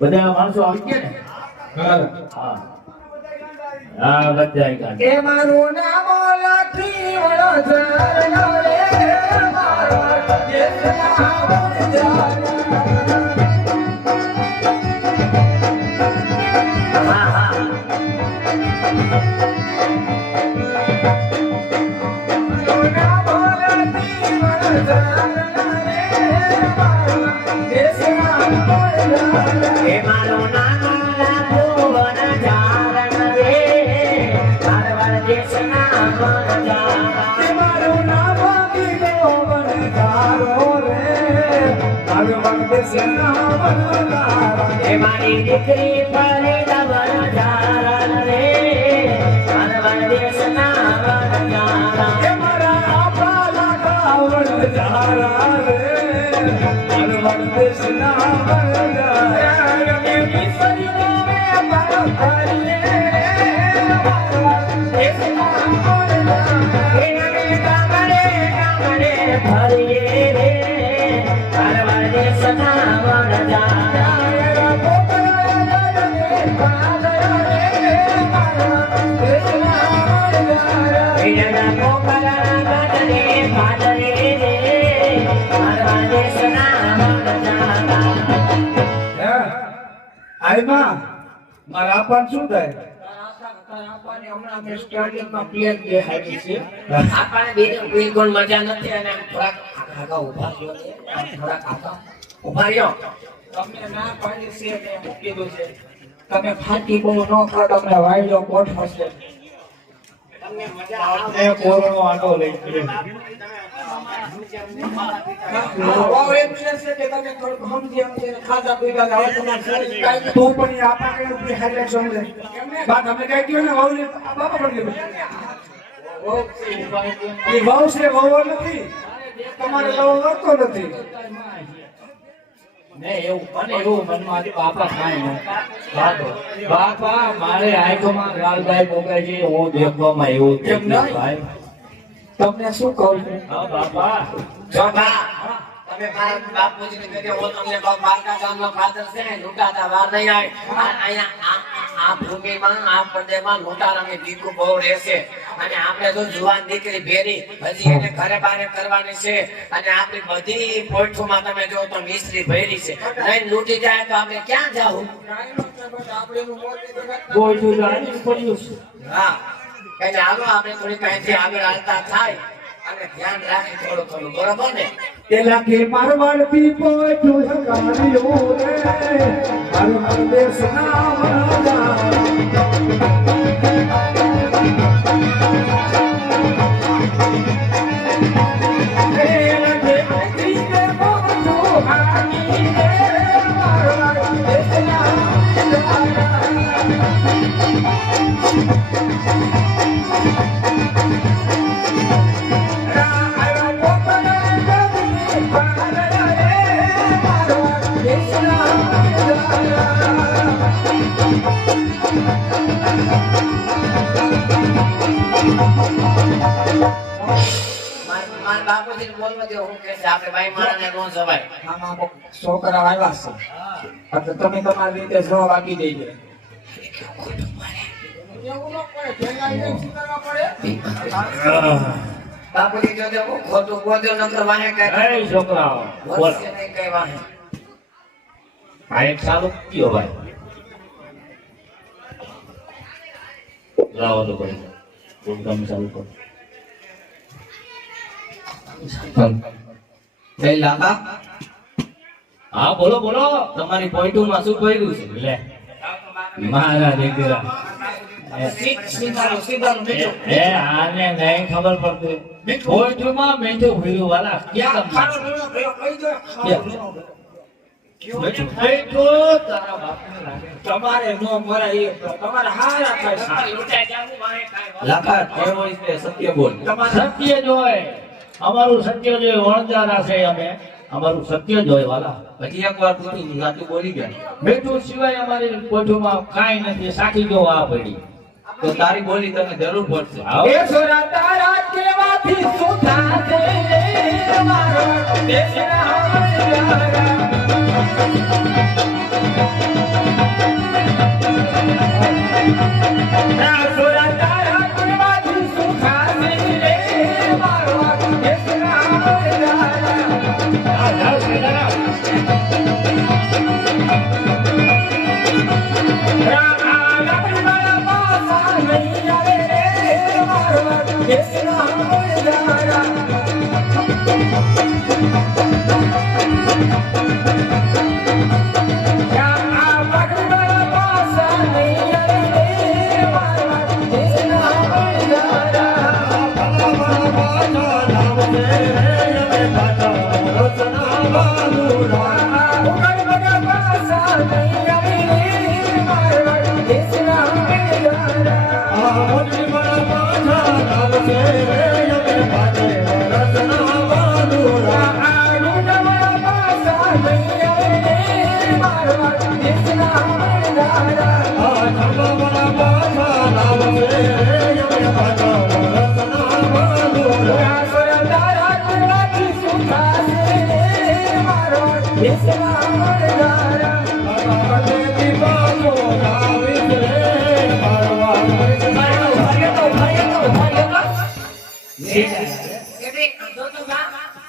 બધા માણસો આવી ગયા ને હા હા બધા એ મારું નામ લાઠી વડોદરા રે મારો દેશ નામ મારી દીકરી ફરીદા વનજારણ રે મારવાડ દેશના વનજારણ મારા આપા લાગા વનજારા રે મારવાડ દેશના વનજારા મે ઈશ્વરી મે મારો ફરીએ મારવાડ દેશના વનજારા એ નમે કામડે ફરીએ રે મારવાડ દેશના વનજારણ મારા પણ શું થાય આપણને હમણાં મેં સ્ટેડિયમમાં પ્લેન દેખાડી છે આપણને બીજું કોઈ કોણ મજા નથી અને થોડાક કાકા ઉભા રહ્યો છે થોડા કાકા ઉભા રહ્યો તમને ના પાડી છે મેં કીધું છે તમે ફાટી બહુ ન ખાઓ તમને વાયલો કોઠો છે તમને મજા આવે કોરોનો આટો લઈ તું પણ આપણે હાઈલાઈટ સમજે બાદ અમે કઈ ગયો ને વહુ બાપા પણ ગયો એ વહુ છે વહુ નથી તમારે વહુ કરતો નથી બાપા મારે આંખોમાં લાલભાઈ મોકલે છે હું દેખવામાં એવું તમને શું કહું છું બાપા જો બા તમે મારા બાપુજીને કહી હું તમને કહું મારા ગામનો ફાધર છે ને લૂંટાતા વાર નહીં આવે અહીંયા આ ભૂમિમાં આ પડદેમાં લૂંટારાની દીકુ બહુ રહેશે અને આપણે તો જુવાન દીકરી ભેરી હજી એને ઘરે બારે કરવાની છે અને આપણી બધી પોઠુમાં તમે જો તો મિસ્ત્રી ભેરી છે નહીં લૂંટી જાય તો આપણે ક્યાં જાવું હા એટલે હાલો આપણે થોડી કાંઈથી આગળ હાલતા થાય અને ધ્યાન રાખી થોડું થોડું બરોબર ને તેલા કે મારવાડ થી પોઠું હકાર્યો રે મારવાડ દેશ ના વનજા બાપુજી બોલવા દે હું કે છે આપણે ભાઈ મારાને નો જવાય આમાં છોકરા આવ્યા છે એટલે તમે તમારી રીતે જવાબ આપી દેજો બાપુજી જો દે ખોટું બોલ્યો નકર વાહે કઈ એ છોકરાઓ બોલ વર્ષે નહીં કઈ વાહે આ એક સારું કયો ભાઈ લાવો તો ભાઈ બોલ કામ ચાલુ કરો હા બોલો બોલો તમારી પોઈન્ટમાં શું કર્યું છે લે મારા દીકરા એ આને નહીં ખબર પડતી પોઈન્ટમાં મેઠું ભર્યું વાલા ક્યાં તમારે નો મરાય તમારે હારા થાય સત્ય બોલ સત્ય જોય અમારું સત્ય જોય વણજારા છે અમે અમારું સત્ય જોય વાલા પછી એક વાર પૂછું સાચું બોલી ગયા મેઠું સિવાય અમારી કોઠુમાં કાંઈ નથી સાચી જો આ પડી તો તારી બોલી તને જરૂર પડશે એ છોરા તારા કેવાથી સુધા દે મારો દેશના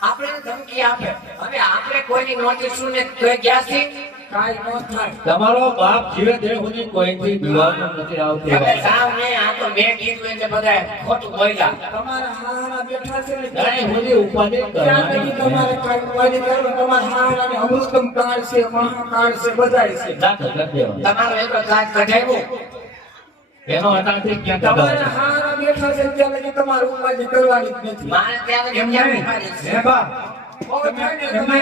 આપણે ધમકી આપે હવે આપણે કોઈની નોટિસ ને તો ક્યાંથી કાંઈ ન થાય. તમારો બાપ જીવે તે સુધી કોઈથી દીવાનું નથી આવતું. તમે સાવ નહીં આ તો મેં કીધું એટલે બધા ખોટું બોલ્યા તમારા હારા બેઠા છે ને કાંઈ સુધી ઉપાધિ ત્યાં લગી કરવાની તમારે કાંઈ ઉપાધિ કરવી. તમારા હારાને અમૃતમ કાળ છે, મહાકાળ છે, બધાય છે. દાખલ કરી દેવાનો. તમારો એક કાજ કઢાવ્યું એનો અટાણથી ક્યાં તમારા કઢાવવાનો? હારા બેઠા છે ને ત્યાં લગી તમારે ઉપાધિ કરવાની જ નથી. મારે ત્યાં લગી ક્યાં ઉપાધિ છે? બહુ થાય ને તમે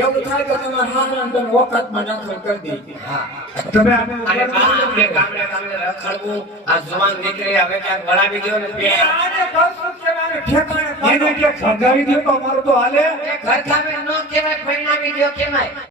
એવું થાય તો તમારા હારાને તમે વખતમાં દાખલ કરી દે. અને બા આપણે ગામડે રખડવું આ જુવાન દીકરી હવે ક્યાંક વળાવી દો ને બે આને કશું કહેવાને ઠેકાણે ઘર ખાવે ન કહેવાય પરિણામી દો કેવાય